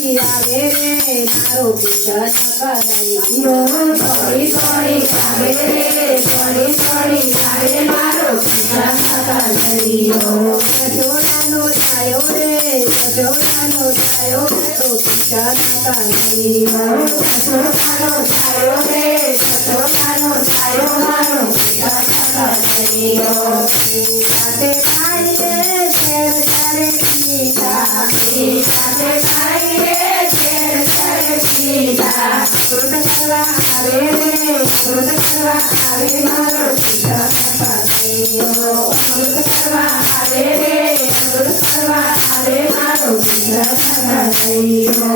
આવે રે મારો પૂજન કરાઈઓ થોડી થોડી આવે રે થોડી થોડી આવે મારો પૂજન કરાઈઓ સજોડાનો છાયો રે સજોડાનો છાયો મારો પૂજન કરાઈઓ સજોડાનો છાયો રે સજોડાનો છાયો મારો પૂજન કરાઈઓ સાથે ખાઈ રે શેર કરે પીતા સાથે ખાઈ રે શેર કરે પીતા કૃત કરવા આવે રે કૃત કરવા આવે મારો પૂજન કરાઈઓ અમૃત કરવા આવે રે અમૃત કરવા આવે મારો પૂજન કરાઈઓ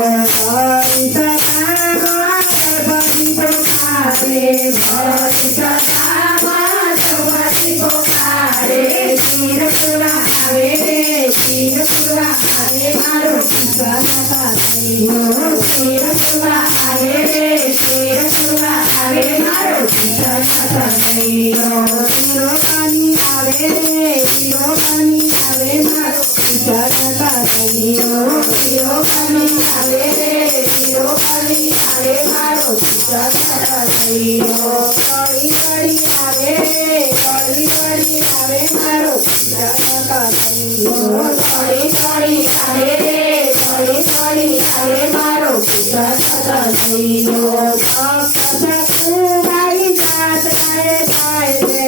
હરિ સદામાં સર્વથી પોકારે હરિ સદામાં સર્વથી પોકારે તીર પુરા આવે રે તીર પુરા આવે મારો પૂજન કરાઈઓ શિર સુવા આવે રે શિર સુવા આવે મારો પૂજન કરાઈઓ તીરો પાણી આવે રે તીરો પાણી આવે મારો પૂજન કરાઈઓ શિરો પાણી આવે રે શિરો પાણી આવે મારો પૂજન કરાઈઓ કળી કળી આવે રે કળી કળી આવે મારો પૂજન કરાઈઓ થોડી થોડી આવે રે થોડી થોડી આવે મારો પૂજન કરાઈઓ ભક્ત સખુભાઈ જાત કરે થાય રે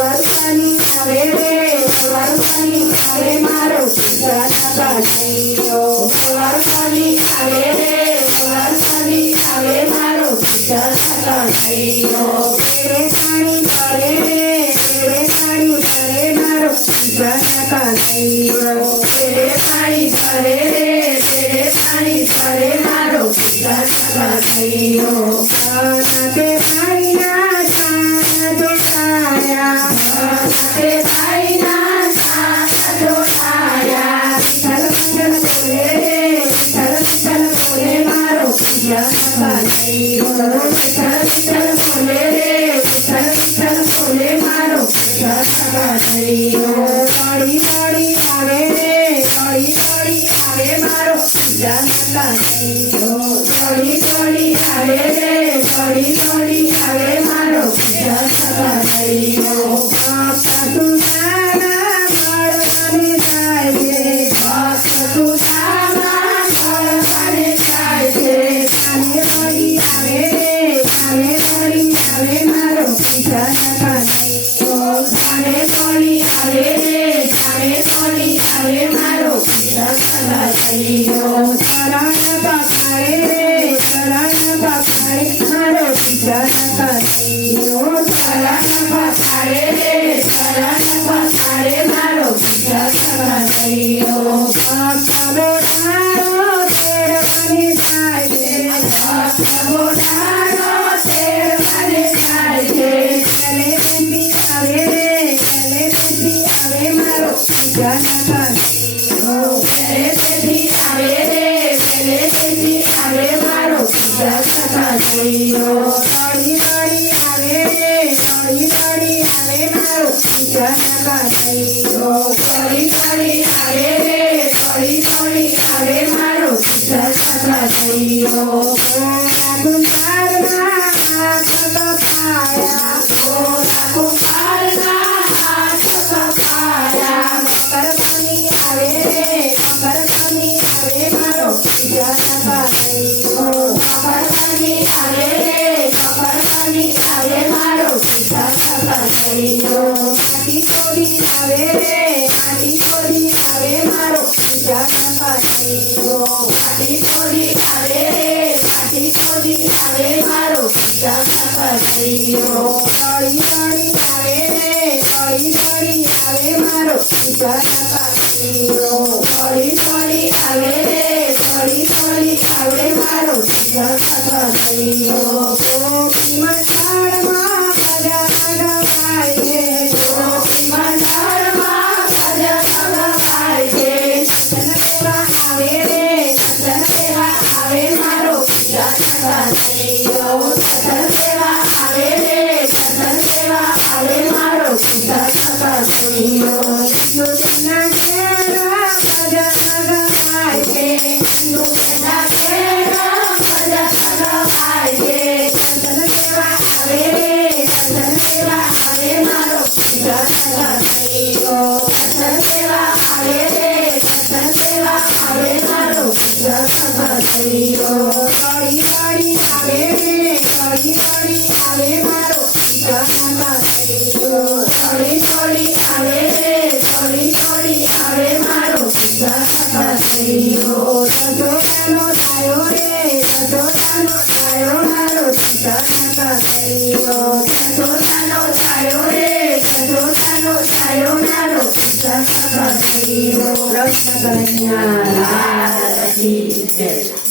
વર્ષની આવે રે વર્ષની આવે મારો પૂજન કરાઈઓ વર્ષની આવે રે વર્ષની આવે મારો પૂજન કરાઈઓ તેરે પાણી ભરે રે તેરે પાણી ભરે મારો પૂજન કરાઈઓ તેરે પાણી ભરે રે તેરે પાણી ભરે મારો પૂજન કરાઈઓ તે ભાઈના સાન જોડાયા તે ભાઈના સાથ જોડાયા વિઠ્ઠલ વિઠ્ઠલ બોલે રે વિઠ્ઠલ વિઠ્ઠલ બોલે મારો પૂજન કરાઈઓ વિઠ્ઠલ વિઠ્ઠલ બોલે રે વિઠ્ઠલ વિઠ્ઠલ બોલે મારો પૂજન કરાઈઓ કળી કળી આવે રે કળી કળી આવે મારો પૂજન કરાઈઓ થોડી થોડી આવે રે થોડી થોડી આવે મારો પૂજન કરાઈઓ ભક્ત સુદાના મળવાને જાય રે ભક્ત સુદામા ફળવાને જાય છે કાને વળી આવે રે કાને વળી આવે મારો પૂજન કરાઈઓ જાણે થોડી આવે રે જાણે થોડી આવે મારો પૂજન કરાઈઓ શરણ પખાડે રે શરણ પખાડે મારો પૂજન કરાઈઓ શરણ પખાડે રે શરણ પખાડે મારો પૂજન કરાઈઓ ભક્ત બોધારો તેડવાને જાય રે ભક્ત બોધારો તેડવાને જાય છે ગલે બેસી આવે રે ગલે બેસી આવે મારો પૂજન કરાઈઓ વેલે તેથી આવે રે વેલે તેથી આવે મારો પૂજન કરાઈઓ કળી કળી આવે રે કળી કળી આવે મારો પૂજન કરાઈઓ થોડી થોડી આવે રે થોડી થોડી આવે મારો પૂજન કરાઈઓ ગોરા ગુંજારમાં હાથ કપાયા ગોરા કુંભારના હાથ કપાયા મકર પાણી આવે રે મકર પાણી આવે મારો પૂજન કરાઈઓ કપરપાની આવે રે કપરપાની આવે મારો પૂજન કરાઈઓ માટી છોડી આવે રે માટી છોડી આવે મારો પૂજન કરાઈઓ માટી થોડી આવે રે માટી થોડી આવે મારો પૂજન કરાઈઓ કળી કળી આવે રે કળી કળી આવે મારો પૂજન કરાઈઓ થોડી થોડી આવે રે થોડી થોડી આવે મારો પૂજન કરાઈઓ ગોપી મંડળમાં ભજન ગવાય રે ગોપી મંડળમાં ભજન ગવાય છે સજન સેવા આવે રે સજન સેવા આવે મારો પૂજન કરાઈઓ સજન સેવા આવે રે સજન સેવા આવે મારો પૂજન કરાઈઓ યોજના કદરીઓ કડી કડી આવે રે કડી કડી આવે મારો કૃષ્ણ કદરીઓ થોડી થોડી આવે રે થોડી થોડી આવે મારો કદરીઓ જશોદાનો થયો રે જશોદાનો થયો મારો કૃષ્ણ કદરીઓ જશોદાનો છાયો રે જશોદાનો છાયો મારો કદરીઓ કૃષ્ણ કનૈયા લાલ કી જય.